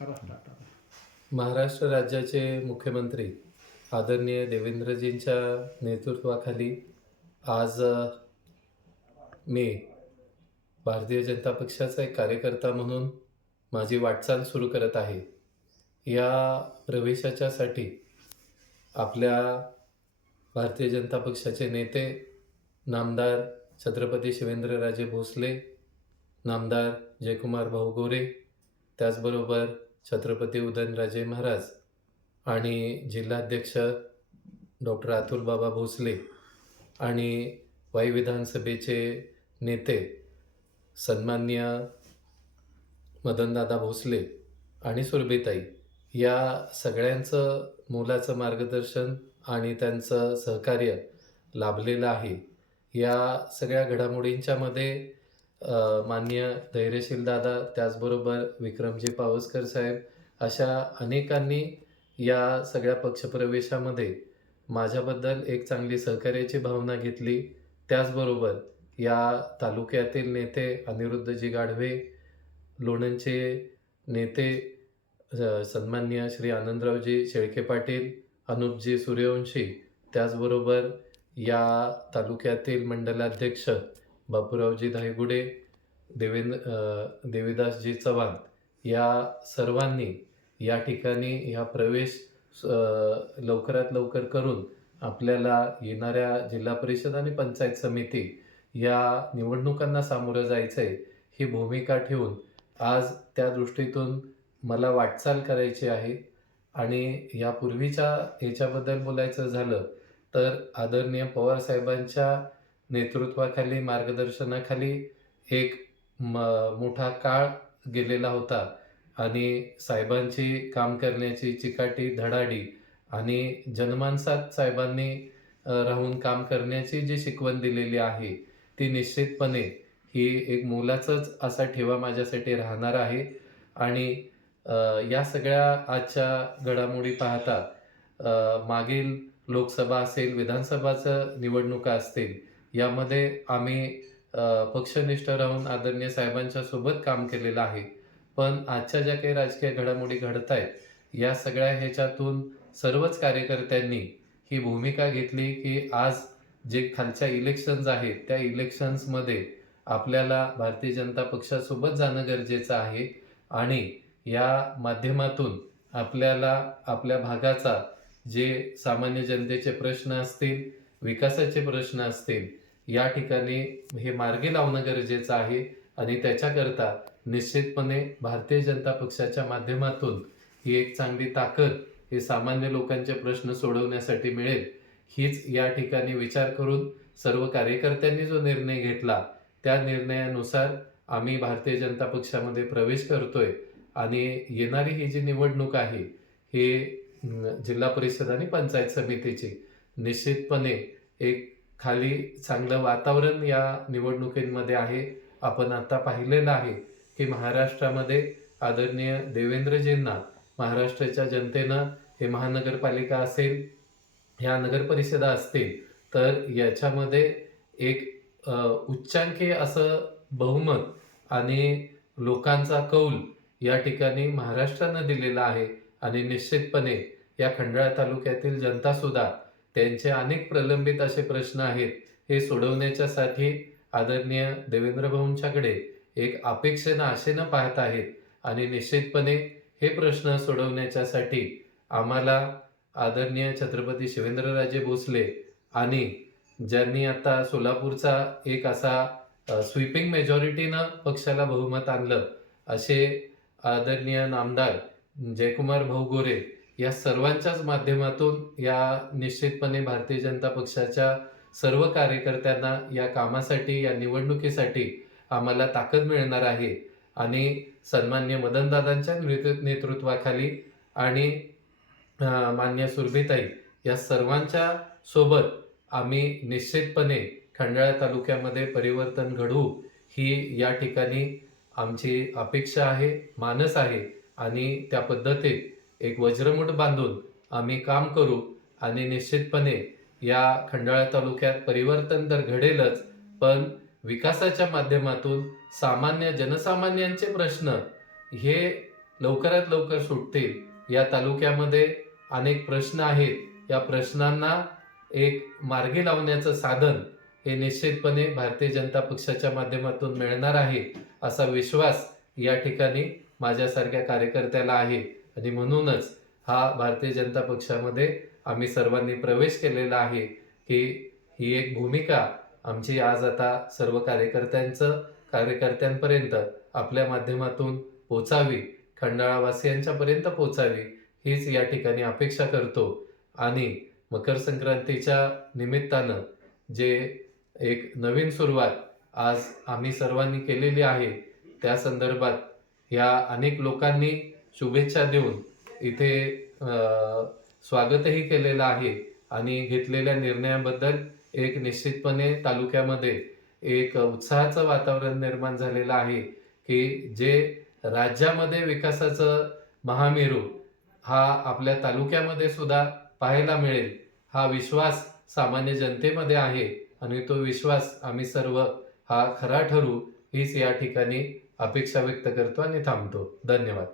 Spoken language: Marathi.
महाराष्ट्र राज्याचे मुख्यमंत्री आदरणीय देवेंद्रजींच्या नेतृत्वाखाली आज मी भारतीय जनता पक्षाचा एक कार्यकर्ता म्हणून माझी वाटचाल सुरू करत आहे. या प्रवेशाच्यासाठी आपल्या भारतीय जनता पक्षाचे नेते नामदार छत्रपती शिवेंद्रराजे भोसले, नामदार जयकुमार भाऊ गोरे, त्याचबरोबर छत्रपती उदयनराजे महाराज आणि जिल्हाध्यक्ष डॉक्टर अतुलबाबा भोसले आणि वाई विधानसभेचे नेते सन्माननीय मदनदादा भोसले आणि सुरभीताई, या सगळ्यांचं मोलाचं मार्गदर्शन आणि त्यांचं सहकार्य लाभलेलं आहे. या सगळ्या घडामोडींच्या मध्ये माननीय धैर्यशील दादा, त्याचबरोबर विक्रमजी पावसकर साहेब, अशा अनेकांनी या सगळ्या पक्षप्रवेशामध्ये माझ्याबद्दल एक चांगली सहकार्याची भावना घेतली. त्याचबरोबर या तालुक्यातील नेते अनिरुद्धजी गाढवे, लोणंदचे नेते सन्माननीय श्री आनंदरावजी शेळके पाटील, अनुपजी सूर्यवंशी, त्याचबरोबर या तालुक्यातील मंडलाध्यक्ष बापूरावजी धायगुडे, देवीदासजी चव्हाण, या सर्वांनी या ठिकाणी ह्या प्रवेश लवकरात लवकर करून आपल्याला येणाऱ्या जिल्हा परिषद आणि पंचायत समिती या निवडणुकांना सामोरं जायचं आहे, ही भूमिका ठेवून आज त्या दृष्टीतून मला वाटचाल करायची आहे. आणि यापूर्वीच्या ह्याच्याबद्दल बोलायचं झालं तर आदरणीय पवारसाहेबांच्या नेतृत्वाखाली, मार्गदर्शनाखाली एक मोठा काळ गेलेला होता आणि साहेबांची काम करण्याची चिकाटी, धडाडी आणि जनमानसात साहेबांनी राहून काम करण्याची जी शिकवण दिलेली आहे, ती निश्चितपणे ही एक मोलाचंच असा ठेवा माझ्यासाठी राहणार आहे. आणि या सगळ्या आजच्या घडामोडी पाहता मागील लोकसभा असेल, विधानसभाचं निवडणुका असतील, यामध्ये आम्ही पक्षनिष्ठ राहून आदरणीय साहेबांच्या सोबत काम केलेलं आहे. पण आजच्या ज्या काही राजकीय घडामोडी घडत आहेत, या सगळ्या ह्याच्यातून सर्वच कार्यकर्त्यांनी ही भूमिका घेतली की आज जे खालच्या इलेक्शन्स आहेत, त्या इलेक्शन्समध्ये आपल्याला भारतीय जनता पक्षासोबत जाणं गरजेचं आहे आणि या माध्यमातून आपल्याला आपल्या भागाचा जे सामान्य जनतेचे प्रश्न असतील, विकासाचे प्रश्न असतील, या ठिकाणी हे मार्गी लावणं गरजेचं आहे. आणि त्याच्याकरता निश्चितपणे भारतीय जनता पक्षाच्या माध्यमातून ही एक चांगली ताकद हे सामान्य लोकांचे प्रश्न सोडवण्यासाठी मिळेल, हीच या ठिकाणी विचार करून सर्व कार्यकर्त्यांनी जो निर्णय घेतला, त्या निर्णयानुसार आम्ही भारतीय जनता पक्षामध्ये प्रवेश करतोय. आणि येणारी ही जी निवडणूक आहे, हे जिल्हा परिषद आणि पंचायत समितीची, निश्चितपणे एक खाली चांगलं वातावरण या निवडणुकींमध्ये आहे. आपण आता पाहिलेलं आहे की महाराष्ट्रामध्ये आदरणीय देवेंद्रजींना महाराष्ट्राच्या जनतेनं, हे महानगरपालिका असेल, ह्या नगरपरिषदा असतील, तर याच्यामध्ये एक उच्चांकी असं बहुमत आणि लोकांचा कौल या ठिकाणी महाराष्ट्रानं दिलेला आहे. आणि निश्चितपणे या खंडाळा तालुक्यातील जनतासुद्धा त्यांचे अनेक प्रलंबित असे प्रश्न आहेत, हे सोडवण्याच्यासाठी आदरणीय देवेंद्र भाऊंच्याकडे एक अपेक्षेनं, आशेनं पाहत आहेत. आणि निश्चितपणे हे प्रश्न सोडवण्याच्यासाठी आम्हाला आदरणीय छत्रपती शिवेंद्रराजे भोसले आणि ज्यांनी आता सोलापूरचा एक असा स्वीपिंग मेजॉरिटीनं पक्षाला बहुमत आणलं, असे आदरणीय नामदार जयकुमार भाऊ गोरे, या सर्वांच्याच माध्यमातून या निश्चितपणे भारतीय जनता पक्षाच्या सर्व कार्यकर्त्यांना या कामासाठी, या निवडणुकीसाठी आम्हाला ताकद मिळणार आहे. आणि सन्मान्य मदनदादांच्या नेतृत्वाखाली आणि मान्य सुरभीताई, या सर्वांच्या सोबत आम्ही निश्चितपणे खंडाळा तालुक्यामध्ये परिवर्तन घडवू, ही या ठिकाणी आमची अपेक्षा आहे, मानस आहे. आणि त्या पद्धतीत एक वज्रमुठ बांधून आम्ही काम करू. आणि निश्चितपणे या खंडाळा तालुक्यात परिवर्तन तर घडेलच, पण विकासाच्या माध्यमातून सामान्य जनसामान्यांचे प्रश्न हे लवकरात लवकर सुटतील। या तालुक्यामध्ये अनेक प्रश्न आहेत, या प्रश्नांना एक मार्गी लावण्याचं साधन हे निश्चितपणे भारतीय जनता पक्षाच्या माध्यमातून मिळणार आहे, असा विश्वास या ठिकाणी माझ्यासारख्या कार्यकर्त्याला आहे आणि म्हणूनच हा भारतीय जनता पक्षामध्ये आम्ही सर्वांनी प्रवेश केलेला आहे की ही एक भूमिका आमची आज आता सर्व कार्यकर्त्यांपर्यंत आपल्या माध्यमातून पोचावी, खंडाळावासियांच्या पर्यंत पोचावी, हीच या ठिकाणी अपेक्षा करतो। आणि मकर संक्रांतीच्या निमित्तानं जे एक नवीन सुरुवात आज आम्ही सर्वांनी केलेली आहे, त्या संदर्भात या अनेक लोकांनी शुभेच्छा देऊन इथे स्वागतही केलेलं आहे आणि घेतलेल्या निर्णयाबद्दल एक निश्चितपणे तालुक्यामध्ये एक उत्साहाचं वातावरण निर्माण झालेलं आहे की जे राज्यामध्ये विकासाचं महामेरू हा आपल्या तालुक्यामध्ये सुद्धा पाहायला मिळेल, हा विश्वास सामान्य जनतेमध्ये आहे आणि तो विश्वास आम्ही सर्व हा खरा ठरू हीच या ठिकाणी अपेक्षा व्यक्त करतो आणि थांबतो। धन्यवाद।